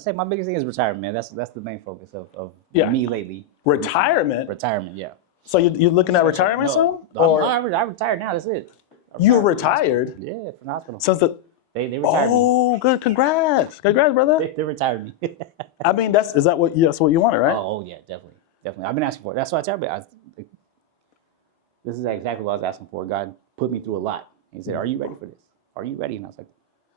say my biggest thing is retirement, man. That's the main focus of Yeah. me lately. Retirement? Retirement, yeah. So you're looking at retirement soon? Or I retired now. That's it. You retired? Yeah, from the hospital. Since the They retired me. Oh, good. Congrats, brother. They retired me. I mean, that's what you wanted, right? Oh yeah, definitely. I've been asking for it. That's why I tell everybody. This is exactly what I was asking for. God put me through a lot. He said, "Are you ready for this? Are you ready?" And I was like,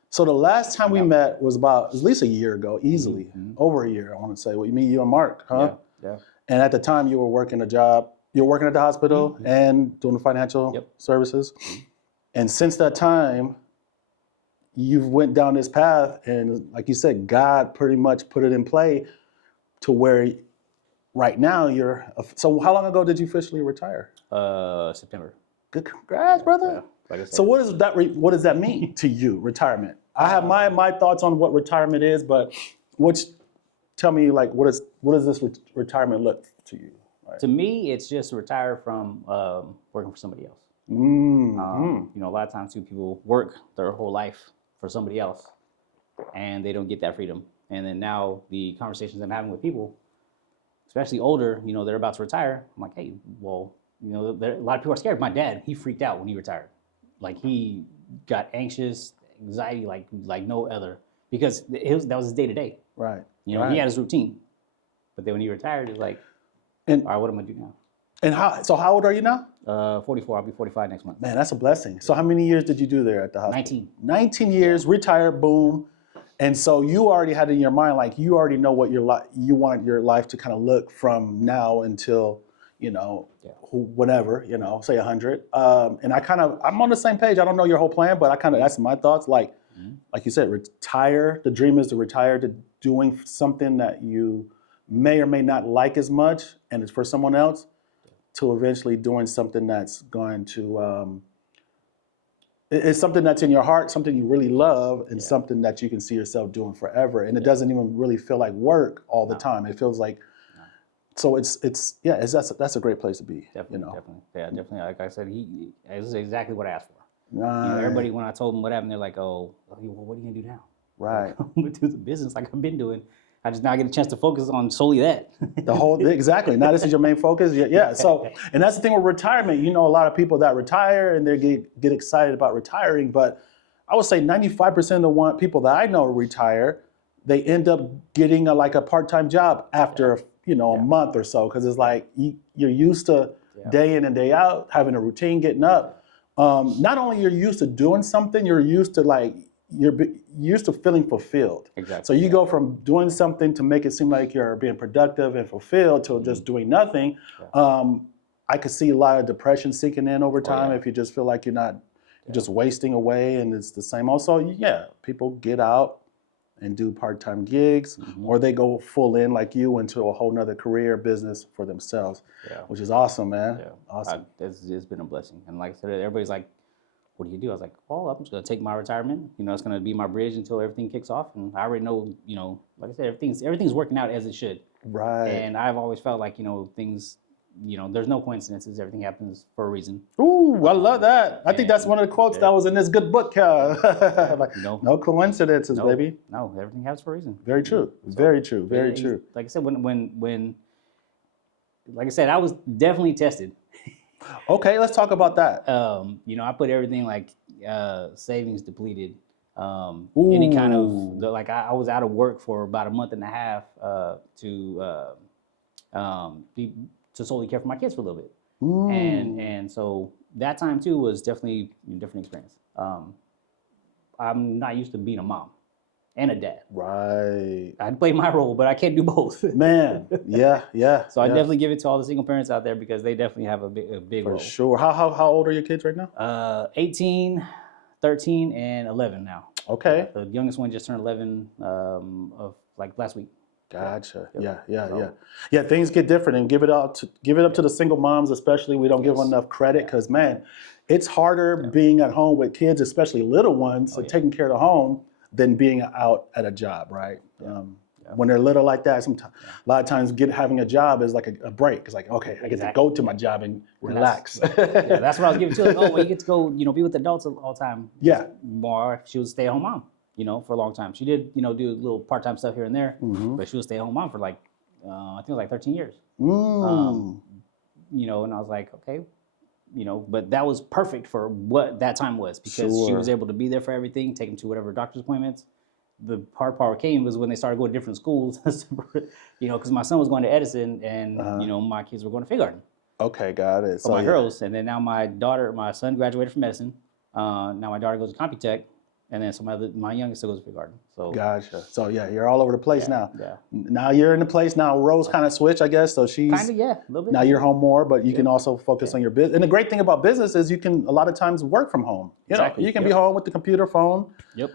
so the last time we met was about at least a year ago, easily over a year. I want to say. What you mean, you and Mark, huh? Yeah. And at the time, you were working a job. You were working at the hospital and doing the financial services. And since that time, you've went down this path, and like you said, God pretty much put it in play to where right now you're. So how long ago did you officially retire? September. Good, congrats, brother. Yeah, like I said. So what does that mean to you, retirement? I have my thoughts on what retirement is, but tell me, like, what does this retirement look to you? Like, to me, it's just retire from working for somebody else. mm-hmm. You know, a lot of times too, people work their whole life for somebody else, and they don't get that freedom. And then now the conversations I'm having with people, especially older, you know, they're about to retire. I'm like, hey, well, you know, a lot of people are scared. My dad, he freaked out when he retired. Like he got anxious, anxiety, like no other, because that was his day to day. Right. You know, he had his routine. But then when he retired, it's like, all right, what am I gonna do now? And how old are you now? 44. I'll be 45 next month. Man, that's a blessing. So how many years did you do there at the hospital? 19. 19 years, retired, boom. And so you already had in your mind, like you already know what you want your life to kind of look from now until, you know, whatever, you know, say 100. And I'm on the same page. I don't know your whole plan, but that's my thoughts. Like you said, retire. The dream is to retire to doing something that you may or may not like as much, and it's for someone else, to eventually doing something that's going to, it's something that's in your heart, something you really love, and something that you can see yourself doing forever. And it doesn't even really feel like work all the time. It feels like, so that's a great place to be. Definitely, you know? definitely. Like I said, this is exactly what I asked for. Right. You know, everybody, when I told them what happened, they're like, "Oh, well, what are you gonna do now?" Right. Like, I'm gonna do the business like I've been doing. I just now get a chance to focus on solely that. Exactly. Now this is your main focus. Yeah. So, and that's the thing with retirement. You know, a lot of people that retire and they get excited about retiring, but I would say 95% of the people that I know retire, they end up getting a part-time job after a month or so, because it's like you're used to day in and day out having a routine, getting up. Not only you're used to doing something, you're used to feeling fulfilled. Exactly. So you go from doing something to make it seem like you're being productive and fulfilled to just doing nothing. I could see a lot of depression sinking in over time if you just feel like you're just wasting away and it's the same. Also, people get out and do part-time gigs, or they go full in like you into a whole nother career business for themselves, which is awesome, man. Yeah. Awesome. It's been a blessing. And like I said, everybody's like, what do you do? I was like, well, I'm just going to take my retirement. You know, it's going to be my bridge until everything kicks off. And I already know, you know, like I said, everything's working out as it should. Right. And I've always felt like, you know, things, you know, there's no coincidences. Everything happens for a reason. Ooh, I love that. I think that's one of the quotes that was in this good book. Like, no coincidences, baby. No, everything happens for a reason. Very true. So, very true. Very true. Like I said, when like I said, I was definitely tested. Okay, let's talk about that. You know, I put everything like savings depleted. Any kind of I was out of work for about a month and a half to solely care for my kids for a little bit. And so that time too was definitely a different experience. I'm not used to being a mom and a dad. Right. I play my role, but I can't do both. Man, yeah. So I definitely give it to all the single parents out there, because they definitely have a big role. For sure. How old are your kids right now? 18, 13, and 11 now. Okay. The youngest one just turned 11 of like last week. Gotcha. Yeah. Things get different, and give it up to the single moms, especially. We don't give them enough credit, because man, it's harder being at home with kids, especially little ones, taking care of the home, than being out at a job, right? When they're little like that, a lot of times having a job is like a break. It's like, okay, I get to go to my job and relax. That's what I was giving to her. Like, oh, well, you get to go, you know, be with adults all the time. Yeah. More, she was a stay-at-home mom. for a long time. She did, do little part-time stuff here and there, Mm-hmm. but she was a stay-at-home mom for like, I think it was like 13 years. Mm. And I was like, okay, but that was perfect for what that time was because she was Sure. able to be there for everything, take them to whatever doctor's appointments. The hard part came was when they started going to different schools, because my son was going to Edison and, my kids were going to Faygarden Okay, got it. for So my yeah, girls. And then now my son graduated from Edison. Now my daughter goes to Computech. And then my youngest still goes to Faygarden. So gotcha. So yeah, you're all over the place now. yeah. Now you're in the place now. Rose kind of switched, I guess. So she's Kind of, yeah, a little bit. now you're home more, but you can also focus on your business. And the great thing about business is you can a lot of times work from home. Exactly. You can be home with the computer phone. Yep.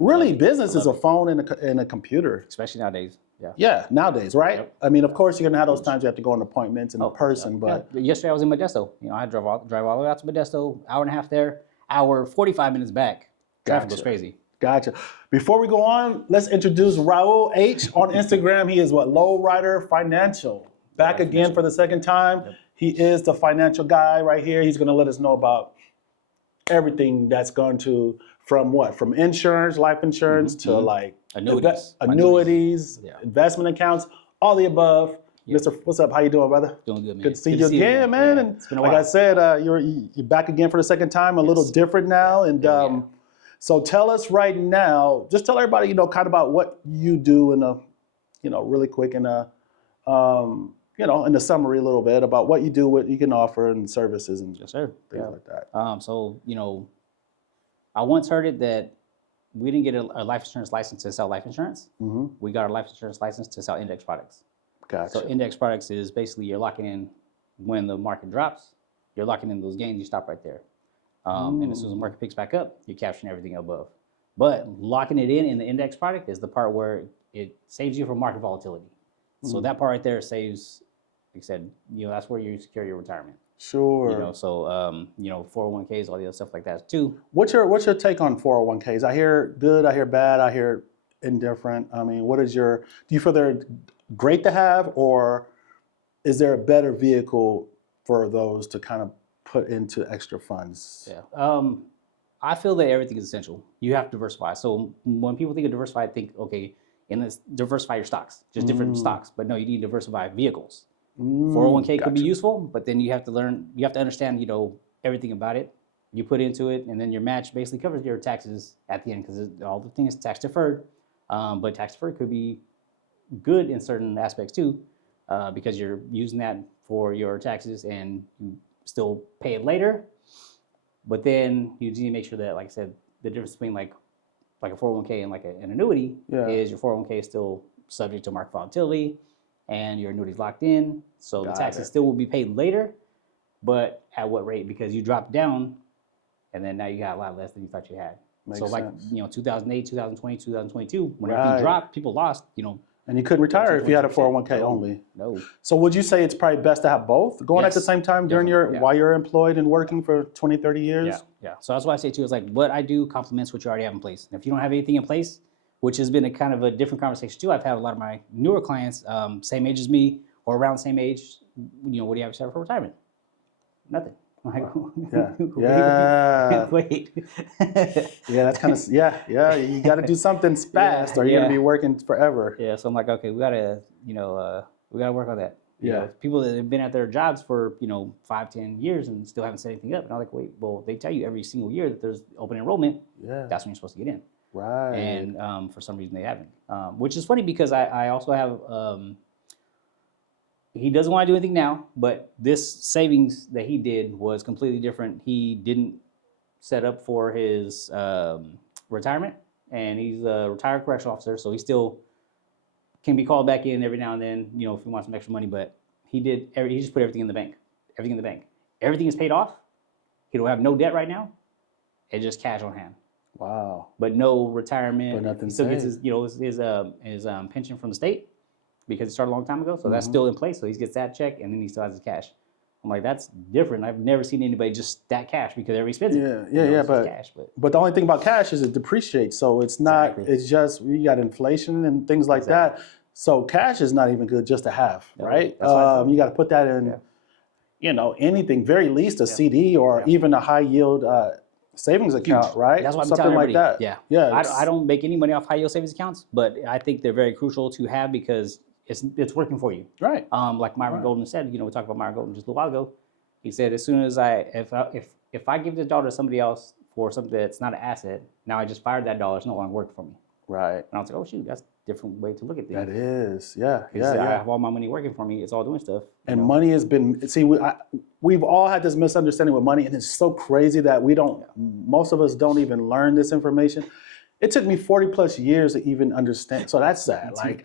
Really, business is a phone and a computer. Especially nowadays. Yeah. Yeah, nowadays, right? Yep. I mean, of course, you're gonna have those times you have to go on appointments in person, but yeah. Yesterday I was in Modesto. I had to drive all the way out to Modesto, hour and a half there, hour 45 minutes back. Traffic was crazy. Gotcha. Before we go on, let's introduce Raul H on Instagram. He is Lowrider Financial. Back again for the second time. Yep. He is the financial guy right here. He's going to let us know about everything that's going to from insurance, life insurance to like annuities, investment accounts, all the above. Yep. Mr. What's up? How you doing, brother? Doing good, man. Good to see you again, man. Yeah, and it's been a while. Like I said, you're back again for the second time, a little different now, and. So tell us right now, just tell everybody, kind of about what you do in a, really quick in a, in the summary a little bit about what you do, what you can offer and services and things like that. I once heard it that we didn't get a life insurance license to sell life insurance. Mm-hmm. We got a life insurance license to sell index products. Gotcha. So index products is basically you're locking in when the market drops, you're locking in those gains, you stop right there. And as soon as the market picks back up, you're capturing everything above. But locking it in the index product is the part where it saves you from market volatility. So that part right there saves, like I said, that's where you secure your retirement. Sure. 401ks, all the other stuff like that too. What's your take on 401ks? I hear good, I hear bad, I hear indifferent. I mean, do you feel they're great to have, or is there a better vehicle for those to kind of put into extra funds? Yeah. I feel that everything is essential. You have to diversify. So when people think of diversify, think, okay, and let's diversify your stocks, just different stocks. But no, you need to diversify vehicles. 401k could be useful, but then you have to understand, everything about it. You put into it, and then your match basically covers your taxes at the end because all the things tax deferred. But tax deferred could be good in certain aspects too, because you're using that for your taxes and you still pay it later, but then you need to make sure that, like I said, the difference between like a 401k and like an annuity is your 401k is still subject to market volatility and your annuity is locked in. So the taxes still will be paid later, but at what rate? Because you dropped down and then now you got a lot less than you thought you had. Makes so like, sense. 2008, 2020, 2022, when everything dropped, people lost, And you couldn't retire if you had a 401k only. No. So would you say it's probably best to have both going at the same time during while you're employed and working for 20, 30 years? Yeah. So that's why I say too, is like what I do complements what you already have in place. And if you don't have anything in place, which has been a kind of a different conversation too, I've had a lot of my newer clients, same age as me or around the same age, what do you have set for retirement? Nothing. Like, wait. Yeah, that's kind of you got to do something fast, or you're gonna be working forever. Yeah, so I'm like, okay, we gotta work on that. People that have been at their jobs for 5, 10 years and still haven't set anything up, and I'm like, wait, well, they tell you every single year that there's open enrollment. Yeah, that's when you're supposed to get in. Right. And for some reason they haven't, which is funny because I also have. He doesn't want to do anything now, but this savings that he did was completely different. He didn't set up for his retirement, and he's a retired correctional officer, so he still can be called back in every now and then, if he wants some extra money. But he just put everything in the bank. Everything is paid off. He don't have no debt right now. It's just cash on hand. Wow. But no retirement. But nothing. He still gets his pension from the state, because it started a long time ago, so that's still in place. So he gets that check, and then he still has his cash. I'm like, that's different. I've never seen anybody just stack cash because everybody spends it. But the only thing about cash is it depreciates. So it's not. It's just we got inflation and things like that. So cash is not even good just to have, right? You got to put that in, anything. Very least a CD or even a high yield savings account, right? That's what I'm Something telling like everybody. that. Yeah. Yeah. I don't make any money off high yield savings accounts, but I think they're very crucial to have because it's working for you. Right. Like Myron Golden said, we talked about Myron Golden just a little while ago. He said, as soon as if I give this dollar to somebody else for something that's not an asset, now I just fired that dollar. It's no longer working for me. Right. And I was like, oh shoot, that's a different way to look at things. That is, yeah, I have all my money working for me. It's all doing stuff. And money has been, we've all had this misunderstanding with money, and it's so crazy that most of us don't even learn this information. It took me 40 plus years to even understand. So that's sad. Not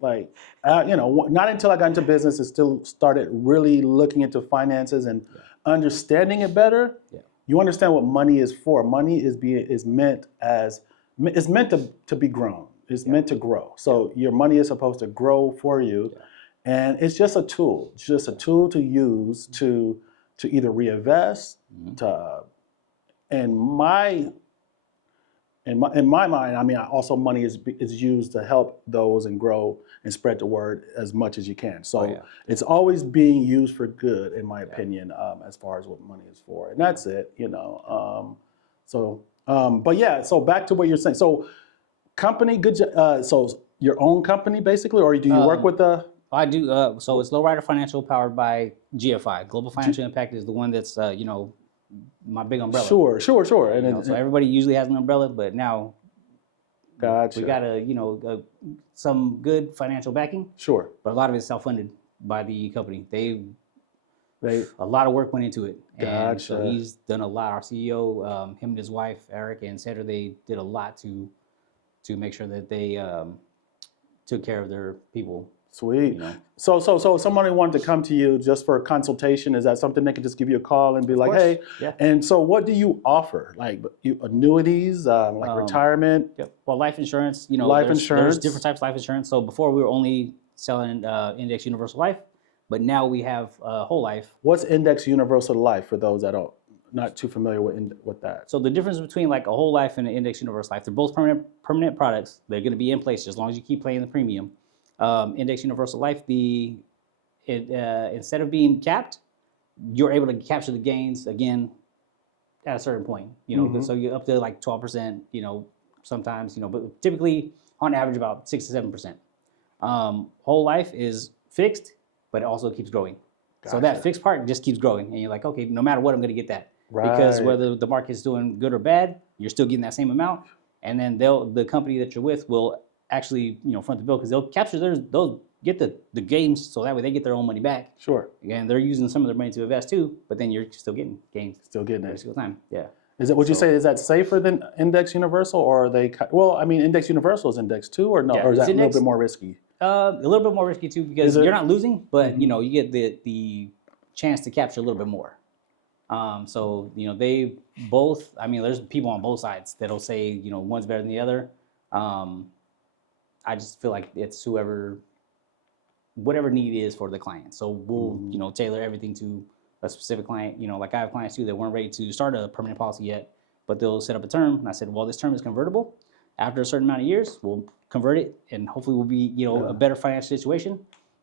until I got into business and still started really looking into finances and understanding it better. Yeah. You understand what money is for. Money is meant to be grown. It's meant to grow. So your money is supposed to grow for you. Yeah. And it's just a tool. It's just a tool to use to either reinvest, in my mind, I mean, also money is used to help those and grow and spread the word as much as you can. So it's always being used for good, in my opinion, as far as what money is for. And that's it, but yeah, so back to what you're saying. So company, so your own company basically, or do you work with the? I do. So it's Lowrider Financial, powered by GFI. Global Financial Impact is the one that's, my big umbrella. Sure. And so everybody usually has an umbrella, but now gotcha. We got some good financial backing. Sure. But a lot of it's self-funded by the company. They a lot of work went into it. And gotcha. So he's done a lot. Our CEO, him and his wife, Eric and Sandra, they did a lot to make sure that they took care of their people. Sweet. So somebody wanted to come to you just for a consultation. Is that something they could just give you a call and be like, hey? Yeah. And so what do you offer? Like annuities, retirement? Yep. Well, life insurance, insurance. There's different types of life insurance. So before we were only selling Index Universal Life, but now we have whole life. What's Index Universal Life for those that are not too familiar with that? So the difference between like a whole life and an Index Universal Life, they're both permanent products. They're going to be in place as long as you keep paying the premium. Index Universal Life, instead of being capped, you're able to capture the gains again at a certain point. So you're up to like 12%. Sometimes but typically on average about 6 to 7%. Whole life is fixed, but it also keeps growing. Gotcha. So that fixed part just keeps growing, and you're like, okay, no matter what, I'm going to get that. Right. Because whether the market's doing good or bad, you're still getting that same amount, and then the company that you're with will actually front the bill because they'll capture they'll get the gains, so that way they get their own money back. Sure. And they're using some of their money to invest too, but then you're still getting gains. Still getting it every single time. Yeah. Would you say is that safer than Index Universal, or are they? Well, I mean, Index Universal is Index too, or no? Yeah, or is that a little bit more risky? A little bit more risky too, because you're not losing, but you get the chance to capture a little bit more. So they both. I mean, there's people on both sides that'll say one's better than the other. I just feel like it's whatever need is for the client. So we'll tailor everything to a specific client. Like I have clients too that weren't ready to start a permanent policy yet, but they'll set up a term. And I said, well, this term is convertible. After a certain amount of years, we'll convert it, and hopefully we'll be a better financial situation.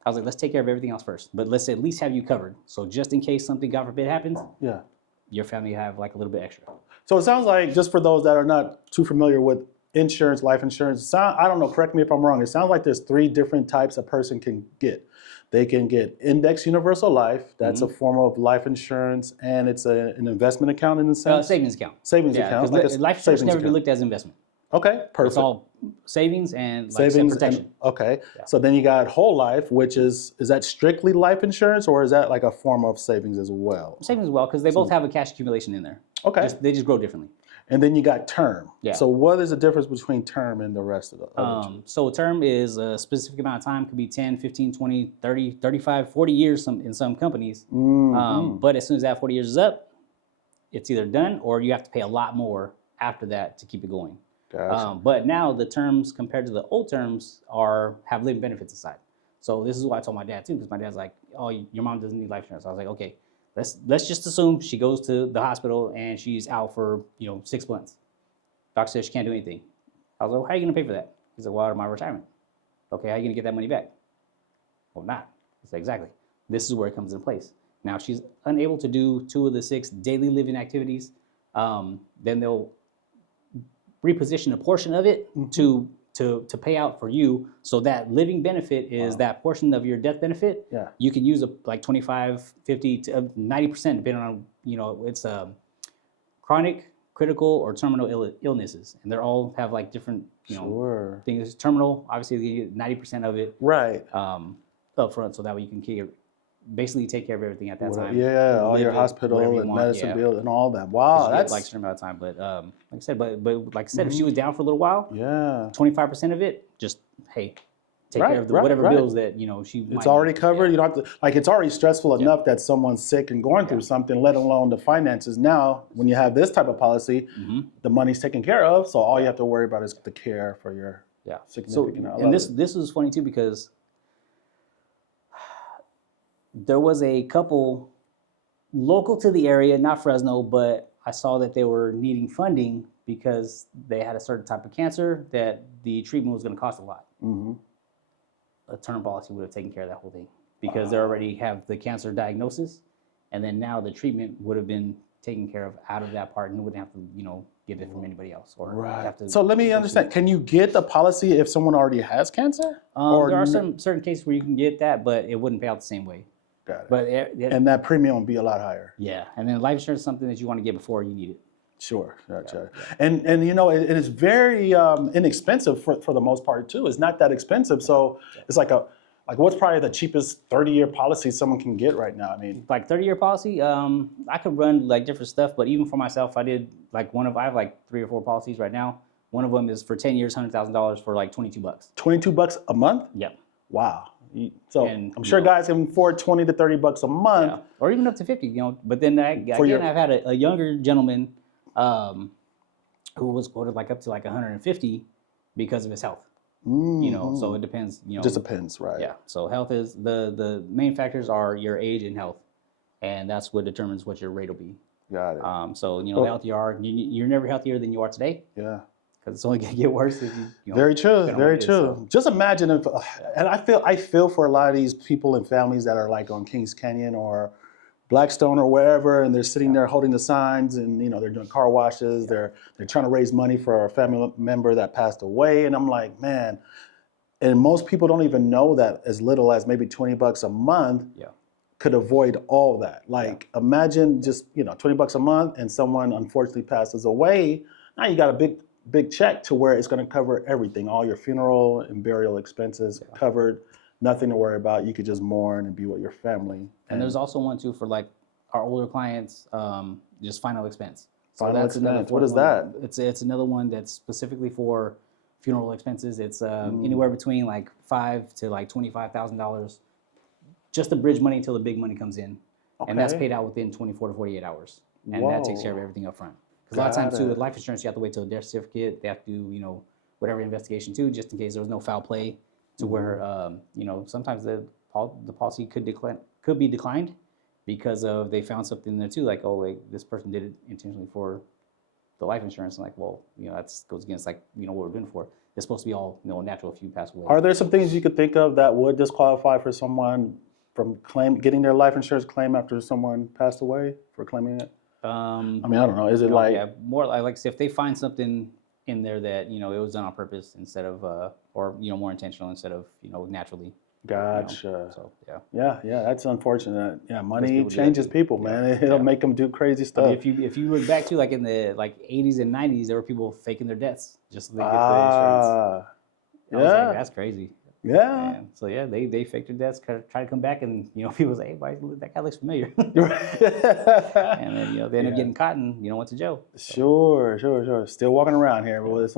I was like, let's take care of everything else first, but let's at least have you covered. So just in case something, God forbid, happens, your family have like a little bit extra. So it sounds like, just for those that are not too familiar with insurance, life insurance, I don't know, correct me if I'm wrong, it sounds like there's 3 different types a person can get. They can get Index Universal Life. That's a form of life insurance, and it's an investment account in the sense? Savings account. Savings account. Like life insurance never be looked at as investment. Okay, perfect. It's all savings and savings protection. Okay, so then you got whole life, which is that strictly life insurance, or is that like a form of savings as well? Savings as well, because they both have a cash accumulation in there. Okay. They just grow differently. And then you got term. Yeah. So what is the difference between term and the rest of the So term is a specific amount of time, could be 10, 15, 20, 30, 35, 40 years in some companies. But as soon as that 40 years is up, it's either done or you have to pay a lot more after that to keep it going. Gotcha. But now the terms compared to the old terms have living benefits aside. So this is what I told my dad too, because my dad's like, oh, your mom doesn't need life insurance. I was like, okay. Let's just assume she goes to the hospital and she's out for 6 months. Doctor says she can't do anything. I was like, well, how are you going to pay for that? He said, well, out of my retirement. Okay, how are you going to get that money back? Well, not. I said, exactly. This is where it comes into place. Now, if she's unable to do 2 of the 6 daily living activities, then they'll reposition a portion of it to pay out for you. So that living benefit is that portion of your death benefit. Yeah. You can use like 25, 50 to 90%, depending on, it's chronic, critical, or terminal illnesses. And they're all have like different, Sure. things. Terminal, obviously you get 90% of it Right. up front, so that way you can basically take care of everything at that time. Yeah, all Live your it, hospital whatever you and want, medicine yeah. bill and all that. 'Cause Wow, you get, that's like a certain amount of time. But like I said, but like I said, if she was down for a little while, yeah. 25% of it, just hey, take care of the whatever bills that she. It's already covered. Yeah. You don't have to, like, it's already stressful enough that someone's sick and going through something, let alone the finances. Now, when you have this type of policy, the money's taken care of, so all you have to worry about is the care for your significant other. And this was funny too, because there was a couple local to the area, not Fresno, but I saw that they were needing funding because they had a certain type of cancer that the treatment was going to cost a lot. A term policy would have taken care of that whole thing, because they already have the cancer diagnosis, and then now the treatment would have been taken care of out of that part, and you wouldn't have to get it from anybody else, or have to. So let me understand. Can you get the policy if someone already has cancer? There are certain cases where you can get that, but it wouldn't pay out the same way. Got it. But and that premium would be a lot higher. Yeah, and then life insurance is something that you want to get before you need it. Sure, gotcha. And it is very inexpensive for the most part too. It's not that expensive, so it's like what's probably the cheapest 30-year policy someone can get right now? I mean, like 30-year policy, I could run like different stuff, but even for myself, I did like I have like 3 or 4 policies right now. One of them is for 10 years, $100,000 for like $22. $22 a month? Yep. Wow. So I'm sure guys can afford $20 to $30 a month, or even up to 50. But then I've had a younger gentleman who was quoted like up to like 150 because of his health. So it depends. Just depends, right? Yeah. So health is the main factors are your age and health, and that's what determines what your rate will be. Got it. So the healthier you are, you're never healthier than you are today. Yeah. Because it's only gonna get worse if you. Very true. Very true. So. Just imagine if, and I feel for a lot of these people and families that are like on Kings Canyon or Blackstone or wherever, and they're sitting there holding the signs, and they're doing car washes. They're trying to raise money for a family member that passed away, and I'm like, man. And most people don't even know that as little as maybe $20 a month could avoid all that. Like, imagine just $20 a month, and someone unfortunately passes away. Now you got a big check to where it's going to cover everything, all your funeral and burial expenses covered. Nothing to worry about. You could just mourn and be with your family. And there's also one too for like our older clients, just final expense. So final expense. What is that? It's another one that's specifically for funeral expenses. It's anywhere between like $5,000 to like $25,000, just the bridge money until the big money comes in, and that's paid out within 24 to 48 hours, and that takes care of everything up front. Because a lot of times too with life insurance, you have to wait till the death certificate. They have to do whatever investigation too, just in case there was no foul play. To where sometimes the policy could be declined because of they found something there too, like, oh wait, this person did it intentionally for the life insurance, and like, well, that goes against like what we're doing for. It's supposed to be all natural if you pass away. Are there some things you could think of that would disqualify for someone from getting their life insurance claim after someone passed away for claiming it? I mean, I don't know. Is it more like if they find something in there that it was done on purpose instead of or more intentional instead of naturally. Gotcha. So yeah, that's unfortunate. Yeah, money changes people, man. It'll make them do crazy stuff. I mean, if you look back to like in the 80s and 90s, there were people faking their deaths just so they get the insurance. I was like, that's crazy. Yeah. And so they faked their deaths, try to come back, and people say, hey, that guy looks familiar. And then they end up getting caught and went to jail. So. Sure. Still walking around here, but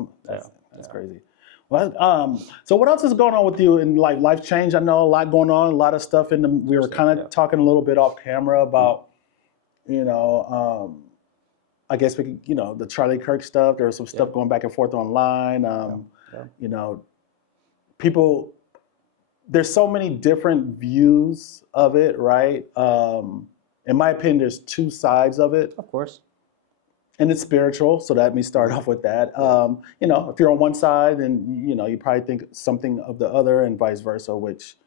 that's crazy. Well, so what else is going on with you in life change? I know a lot going on, a lot of stuff we were kind of talking a little bit off camera about, I guess we could, the Charlie Kirk stuff. There was some stuff going back and forth online. People, there's so many different views of it, right? In my opinion, there's 2 sides of it. Of course. And it's spiritual, so let me start off with that. If you're on one side, then you probably think something of the other, and vice versa. Which,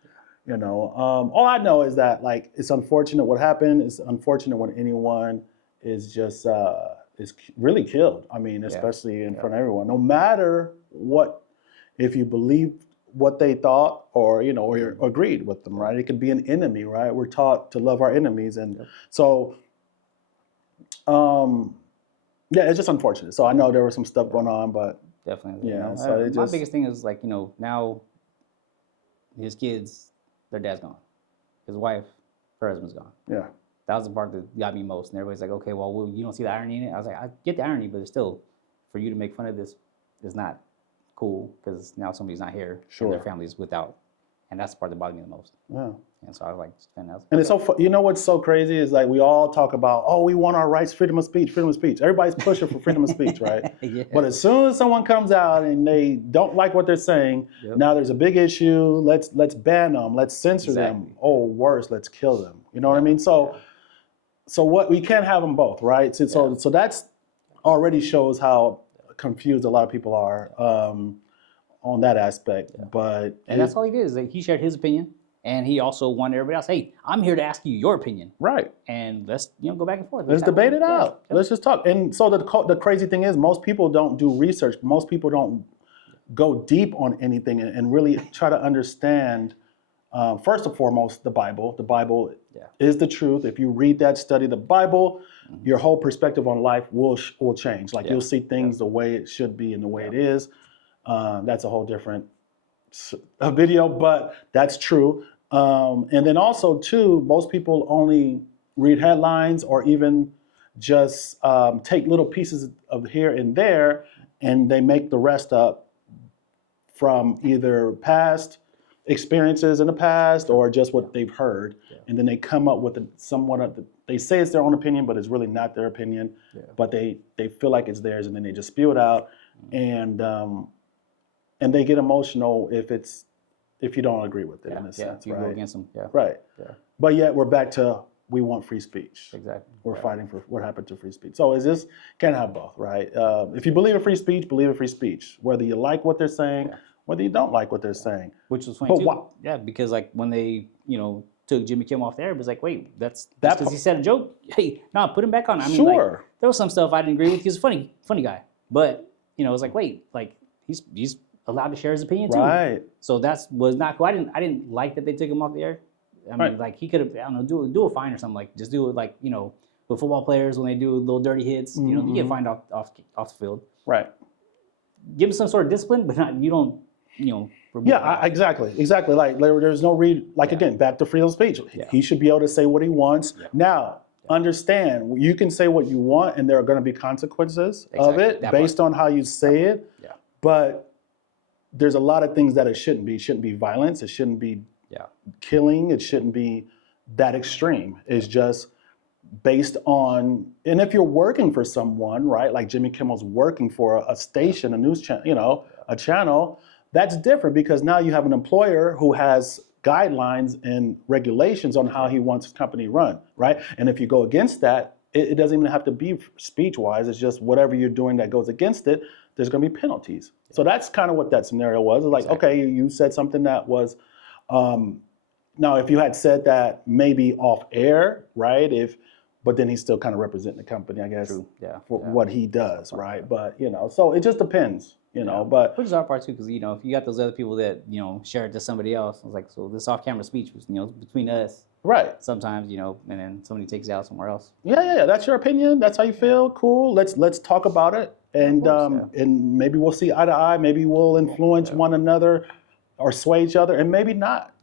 all I know is that it's unfortunate what happened. It's unfortunate when anyone is just is really killed. I mean, especially in front of everyone. No matter what, if you believe what they thought, or or you agreed with them, right? It could be an enemy, right? We're taught to love our enemies, and so, yeah, it's just unfortunate. So I know there was some stuff going on, but definitely, yeah. So it my just biggest thing is like, now his kids, their dad's gone, his wife, her husband's gone. Yeah. That was the part that got me most. And everybody's like, okay, well, you don't see the irony in it? I was like, I get the irony, but it's still, for you to make fun of this is not cool, because now somebody's not here. Sure. And their family's without. And that's the part that bothered me the most. Yeah. And so I was like, and it's so, what's so crazy is like we all talk about, oh, we want our rights, freedom of speech, freedom of speech. Everybody's pushing for freedom of speech, right? Yeah. But as soon as someone comes out and they don't like what they're saying, now there's a big issue. Let's ban them. Let's censor them. Oh, worse, let's kill them. You know what I mean? So what, we can't have them both, right? So that's already shows how confused a lot of people are on that aspect. But that's all he did, is that he shared his opinion. And he also wanted everybody else, hey, I'm here to ask you your opinion. Right. And let's go back and forth. Let's debate it out. Let's just talk. And so the crazy thing is, most people don't do research. Most people don't go deep on anything and really try to understand, first and foremost, the Bible. The Bible is the truth. If you read that, study the Bible, your whole perspective on life will change. Like you'll see things the way it should be and the way it is. That's a whole different video, but that's true. And then also too, most people only read headlines or even just take little pieces of here and there, and they make the rest up from either past experiences in the past or just what they've heard. And then they come up with they say it's their own opinion, but it's really not their opinion, but they feel like it's theirs, and then they just spew it out. And they get emotional if you don't agree with it, in a sense, if you go against them. Right. But yet we're back to, we want free speech. Exactly. We're fighting for what happened to free speech. So can't have both, right? If you believe in free speech, believe in free speech. Whether you like what they're saying, whether you don't like what they're saying. Which was funny too. Yeah, because like when they, took Jimmy Kimmel off there, it was like, wait, that's because he said a joke? Hey, no, put him back on. I mean, like, there was some stuff I didn't agree with. He's a funny guy. But, it was like, wait, like he's allowed to share his opinion too. Right. So was not cool. I didn't like that they took him off the air. I mean, like he could have, I don't know, do a fine or something, like just do it like, with football players when they do little dirty hits, you get fined off the field. Right. Give him some sort of discipline, but not, you don't, exactly. Like there's no again, back to freedom of speech. He should be able to say what he wants. Now, understand, you can say what you want, and there are going to be consequences of it based on how you say it. Yeah. But there's a lot of things that it shouldn't be. It shouldn't be violence. It shouldn't be killing. It shouldn't be that extreme. It's just based on, and if you're working for someone, right, like Jimmy Kimmel's working for a station, a news channel, a channel, that's different, because now you have an employer who has guidelines and regulations on how he wants his company run, right? And if you go against that, it doesn't even have to be speech-wise. It's just whatever you're doing that goes against it, there's going to be penalties. So that's kind of what that scenario was. It's like, okay, you said something that was, now if you had said that maybe off air, right? But then he's still kind of representing the company, I guess, for what he does, right? But, so it just depends, but. Which is our part too, because, if you got those other people that, share it to somebody else, it's like, so this off-camera speech was, between us. Right. Sometimes, and then somebody takes it out somewhere else. Yeah. That's your opinion. That's how you feel. Cool. Let's talk about it. And and maybe we'll see eye to eye. Maybe we'll influence one another or sway each other, and maybe not.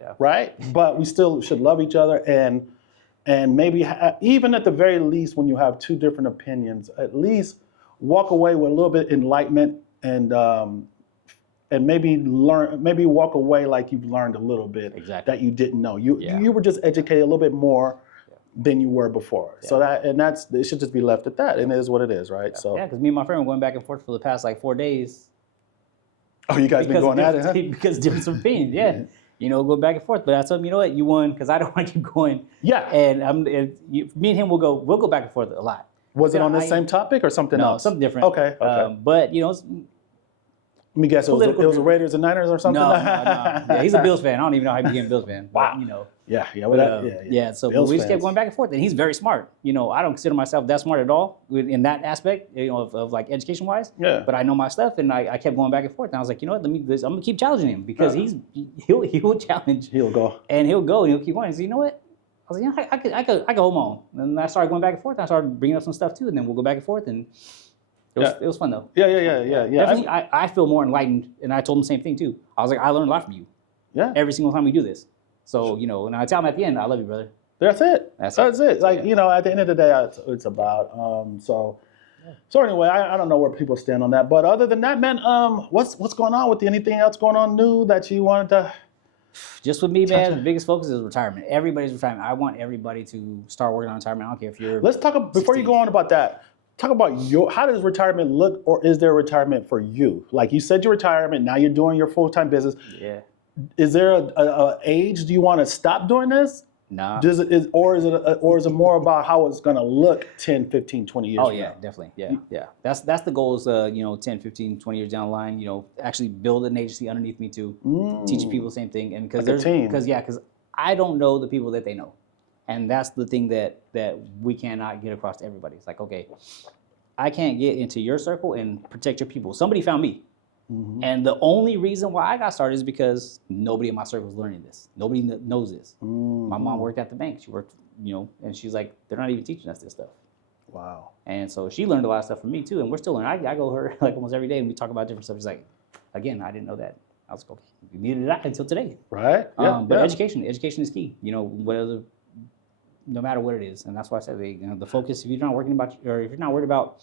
Yeah. Right. But we still should love each other, and maybe even at the very least, when you have two different opinions, at least walk away with a little bit of enlightenment, and maybe walk away like you've learned a little bit that you didn't know. You were just educated a little bit more than you were before. So it should just be left at that, and it is what it is, right? So because me and my friend were going back and forth for the past like 4 days. Oh, you guys been going at it, huh? Because different opinions, go back and forth. But I told him, you know what, you won, because I don't want to keep going. Yeah. And me and him we'll go back and forth a lot. Was it on the same topic or something else? No, something different. Okay. But Let me guess, it was Political the Raiders and Niners or something? No. Yeah, he's a Bills fan. I don't even know how he became a Bills fan. But, Wow. you know. Yeah. Yeah. So but Bills we just kept fans. going back and forth, and he's very smart. You know, I don't consider myself that smart at all in that aspect, you know, of like education wise. Yeah. But I know my stuff, and I kept going back and forth. And I was like, you know what? I'm gonna keep challenging him because he'll challenge. He'll go. And he'll go and he'll keep going. So you know what? I was like, yeah, I could hold my own. And I started going back and forth. I started bringing up some stuff too, and then we'll go back and forth. And it was fun though. Yeah. Definitely, I feel more enlightened, and I told him the same thing too. I was like, I learned a lot from you. Yeah. Every single time we do this. So you know, and I tell him at the end, I love you, brother. That's it. That's it. Like, yeah. you know, at the end of the day, it's about. So anyway, I don't know where people stand on that. But other than that, man, what's going on with you? Anything else going on new that you wanted to? Just with me, man, the biggest focus is retirement. Everybody's retirement. I want everybody to start working on retirement. I don't care if you're. Let's talk before you go on about that. Talk about how does retirement look, or is there retirement for you? Like you said, your retirement. Now you're doing your full-time business. Yeah. Is there a age? Do you want to stop doing this? Nah. Or is it more about how it's going to look 10, 15, 20 years Oh, from yeah, now? definitely. Yeah. That's the goal is, 10, 15, 20 years down the line, you know, actually build an agency underneath me too, teaching people the same thing. And because I don't know the people that they know. And that's the thing that we cannot get across to everybody. It's like, okay, I can't get into your circle and protect your people. Somebody found me. Mm-hmm. And the only reason why I got started is because nobody in my circle is learning this. Nobody knows this. Mm-hmm. My mom worked at the bank. She worked, and she's like, they're not even teaching us this stuff. Wow. And so she learned a lot of stuff from me too. And we're still learning. I go to her like almost every day and we talk about different stuff. She's like, again, I didn't know that. I was like, okay, neither did I until today. Right. But education is key. You know, no matter what it is. And that's why I said, the focus, if you're not worried about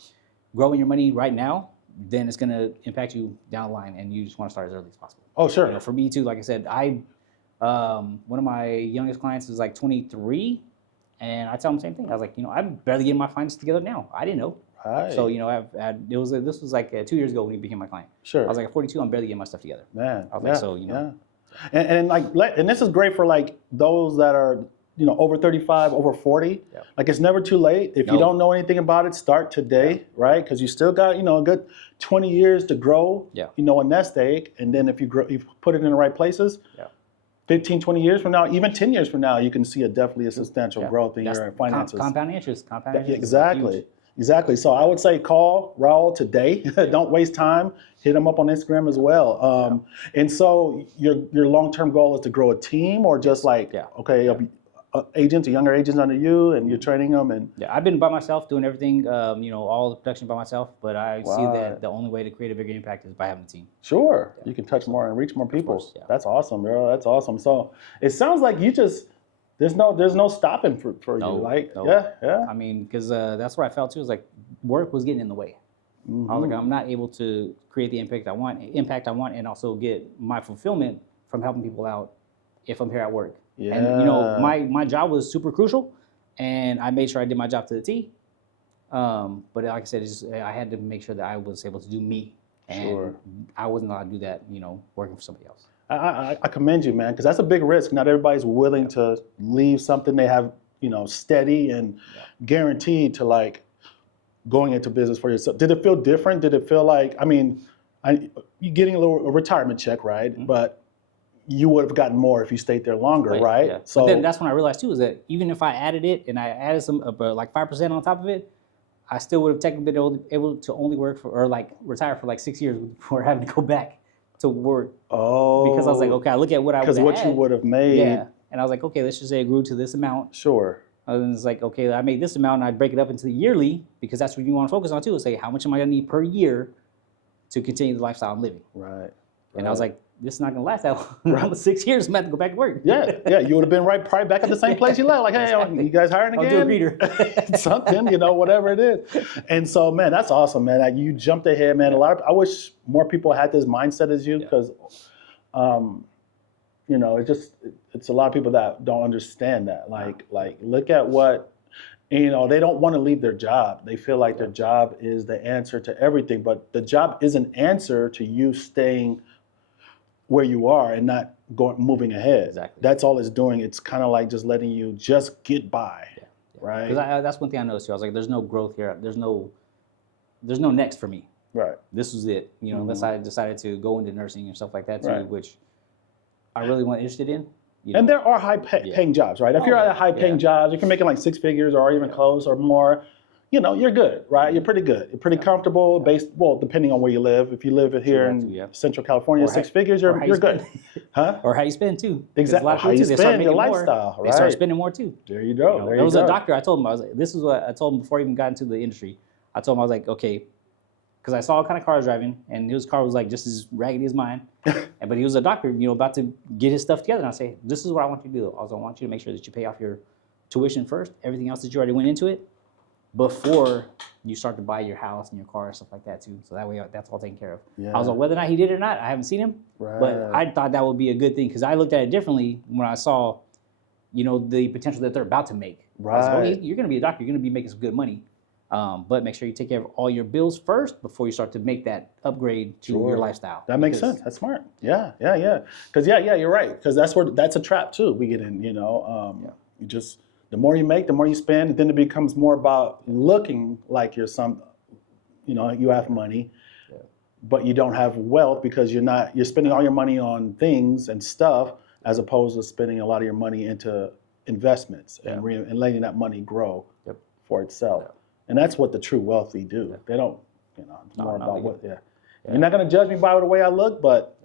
growing your money right now, then it's going to impact you down the line, and you just want to start as early as possible. Oh, sure. For me too, like I said, one of my youngest clients is like 23, and I tell him the same thing. I was like, I'm barely getting my finances together now. I didn't know. Right. So this was like 2 years ago when he became my client. Sure. I was like at 42, I'm barely getting my stuff together. Man. I was And this is great for like those that are over 35, over 40. Yeah. Like it's never too late. If you don't know anything about it, start today, right? Because you still got a good 20 years to grow. Yeah. A nest egg, and then if you put it in the right places. Yeah. 15, 20 years from now, even 10 years from now, you can see definitely a substantial growth in your finances. Compound interest. Exactly. So I would say call Raul today. Don't waste time. Hit him up on Instagram as well. And so your long-term goal is to grow a team, or just you'll be agents or younger agents under you, and you're training them. And I've been by myself doing everything, all the production by myself. But I see that the only way to create a bigger impact is by having a team. Sure, you can touch more and reach more people. Course, That's awesome, bro. That's awesome. So it sounds like you just there's no stopping for you. Like yeah. I mean, because that's what I felt too. Is like work was getting in the way. Mm-hmm. I was like, I'm not able to create the impact I want, and also get my fulfillment from helping people out if I'm here at work. Yeah. And my job was super crucial, and I made sure I did my job to the T. But like I said, I had to make sure that I was able to do me, and I wasn't allowed to do that. Working for somebody else. I commend you, man, because that's a big risk. Not everybody's willing to leave something they have, steady and guaranteed to like going into business for yourself. Did it feel different? Did it feel like, you're getting a retirement check, right? Mm-hmm. But you would have gotten more if you stayed there longer, right? Yeah. So but then that's when I realized too, is that even if I added it and I added some like 5% on top of it, I still would have technically been able to only work for, or like retire for like 6 years before having to go back to work. Oh. Because I was like, okay, I look at what I would have Because what you would have made. Yeah. And I was like, okay, let's just say it grew to this amount. Sure. And it's like, okay, I made this amount, and I break it up into the yearly, because that's what you want to focus on too, is say, how much am I going to need per year to continue the lifestyle I'm living? Right. And I was like, this is not going to last that long. Around 6 years, I'm going to have to go back to work. Yeah. You would have been probably back at the same place you left. Like, hey, you guys hiring again? I'll do a reader. Something, whatever it is. And so, man, that's awesome, man. Like, you jumped ahead, man. I wish more people had this mindset as you, because, it's a lot of people that don't understand that. Like look at what, they don't want to leave their job. They feel like their job is the answer to everything, but the job is an answer to you staying where you are and not moving ahead. Exactly. That's all it's doing. It's kind of like just letting you just get by, right? Because that's one thing I noticed too. I was like, there's no growth here. There's no next for me. Right. This was it. You know, unless I decided to go into nursing and stuff like that too, Right. which I really wasn't interested in. You And know, there are high-paying jobs, right? If Oh, you're at yeah, a high-paying job, if you're making like 6 figures or even close or more, you know, you're good, right? You're pretty good. You're pretty comfortable depending on where you live. If you live here in Central California, Or 6 figures, you're good. Huh? Or how you spend too. Exactly. A lot of How people you too, they start spend your making more, lifestyle, they start right? spending more too. There you go. There was a doctor, I told him, I was like, this is what I told him before I even got into the industry. I told him, I was like, okay, because I saw what kind of car I was driving, and his car was like just as raggedy as mine. But he was a doctor, you know, about to get his stuff together. And I say, this is what I want you to do. Also, I want you to make sure that you pay off your tuition first, everything else that you already went into it, before you start to buy your house and your car and stuff like that too. So that way, that's all taken care of. Yeah. I was like, whether or not he did it or not, I haven't seen him. But I thought that would be a good thing because I looked at it differently when I saw, you know, the potential that they're about to make. I was like, oh, you're going to be a doctor. You're going to be making some good money. But make sure you take care of all your bills first before you start to make that upgrade to your lifestyle. That makes sense. That's smart. Yeah. Because you're right. Because that's a trap too. We get in. You know, you just the more you make, the more you spend. Then it becomes more about looking like you're you know, you have money, but you don't have wealth because you're spending all your money on things and stuff as opposed to spending a lot of your money into investments and letting that money grow for itself. And that's what the true wealthy do. They don't, you know, it's more about what, You're not going to judge me by the way I look, but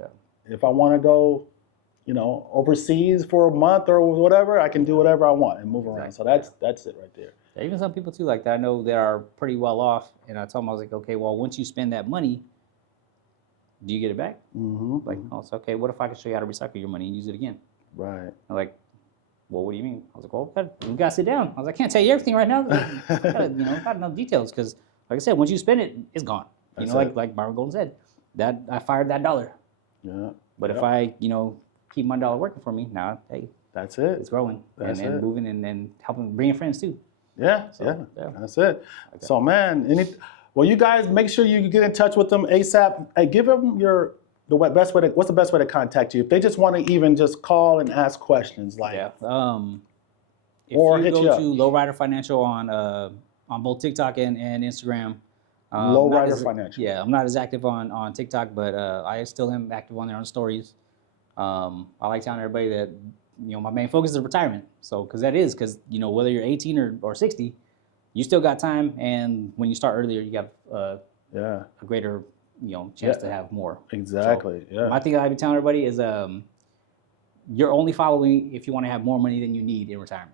if I want to go, you know, overseas for a month or whatever, I can do whatever I want and move around. So that's it right there. Yeah, even some people too, like that I know that are pretty well off. And I told them, I was like, okay, well, once you spend that money, do you get it back? Like, oh, it's okay. What if I can show you how to recycle your money and use it again? Right. I'm like, well, what do you mean? I was like, well, we gotta sit down. I was like, I can't tell you everything right now. I gotta, you know, gotta know details because, like I said, once you spend it, it's gone. You know, like Mark Rocha said, that I fired that dollar. Yeah. But if I, you know, keep my dollar working for me, now, hey, that's it. It's growing and moving and helping, bringing friends too. Yeah. That's it. Okay. So, man, well, you guys make sure you get in touch with them ASAP. Hey, give them what's the best way to contact you if they just want to even just call and ask questions like if or you hit go you up. to Lowrider Financial on both TikTok and Instagram. Lowrider Financial. Yeah, I'm not as active on TikTok, but I still am active on there on stories. I like telling everybody that, you know, my main focus is retirement. So because you know, whether you're 18 or 60, you still got time, and when you start earlier, you got a greater, you know, chance to have more. Exactly. So my thing that I be telling everybody is you're only following if you want to have more money than you need in retirement.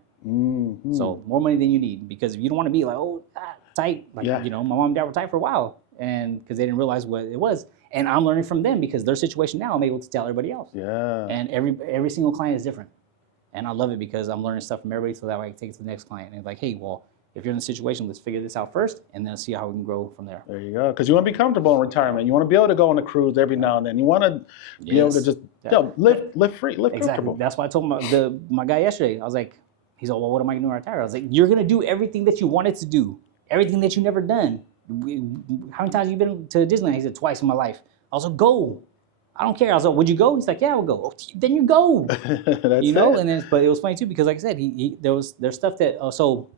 So more money than you need, because if you don't want to be like, oh, tight, like, you know, my mom and dad were tight for a while, and because they didn't realize what it was. And I'm learning from them because their situation now, I'm able to tell everybody else. Yeah. And every single client is different. And I love it because I'm learning stuff from everybody so that way I can take it to the next client. And it's like, hey, well, if you're in the situation, let's figure this out first and then see how we can grow from there. There you go. Because you want to be comfortable in retirement. You want to be able to go on a cruise every now and then. You want to be able to just you know, live free, live comfortable. That's why I told my guy yesterday. I was like, he's like, well, what am I going to do when I retire? I was like, you're going to do everything that you wanted to do, everything that you never done. How many times have you been to Disneyland? He said, twice in my life. I was like, go. I don't care. I was like, would you go? He's like, yeah, I would go. Oh, then you go. You know, and then, but it was funny too because, like I said, there's stuff that so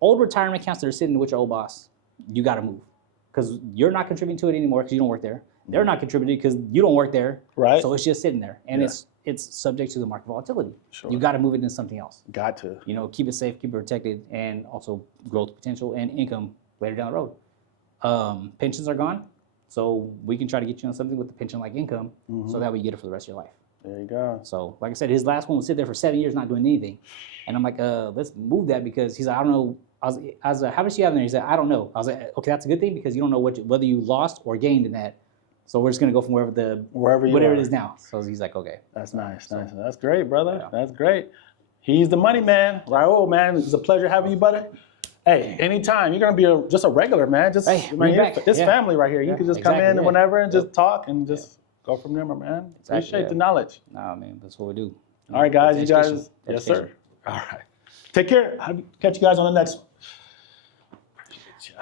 old retirement accounts that are sitting with your old boss, you got to move because you're not contributing to it anymore because you don't work there. They're not contributing because you don't work there. Right. So it's just sitting there, and it's subject to the market volatility. Sure. You got to move it into something else. Got to. You know, keep it safe, keep it protected, and also growth potential and income later down the road. Pensions are gone. So we can try to get you on something with the pension-like income so that way you get it for the rest of your life. There you go. So like I said, his last one would sit there for 7 years not doing anything. And I'm like, let's move that because he's like, I don't know. I was like, how much do you have in there? He said, I don't know. I was like, okay, that's a good thing because you don't know whether you lost or gained in that. So we're just going to go from whatever it is now. So he's like, okay. That's nice. Nice. That's great, brother. Yeah. That's great. He's the money man. Raul, man, it's a pleasure having you, brother. Hey, anytime. You're going to be just a regular, man. Just this family right here. You can just come in whenever and just talk and just go from there, my man. Appreciate the knowledge. Nah, man, that's what we do. All right, guys. You guys. Yes, sir. All right. Take care. Catch you guys on the next one. Appreciate you.